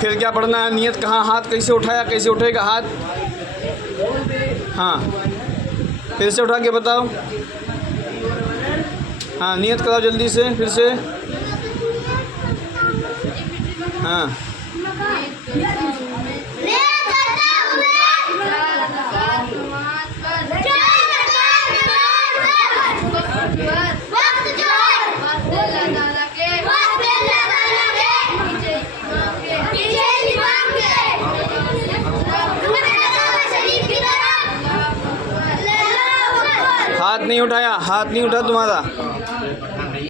फिर क्या पढ़ना है? नियत कहाँ, हाथ कैसे उठाया, कैसे उठेगा हाथ? हाँ, फिर से उठा के बताओ। हाँ, नियत कराओ जल्दी से, फिर से। हाँ, हाथ नहीं उठाया, हाथ नहीं उठा तुम्हारा।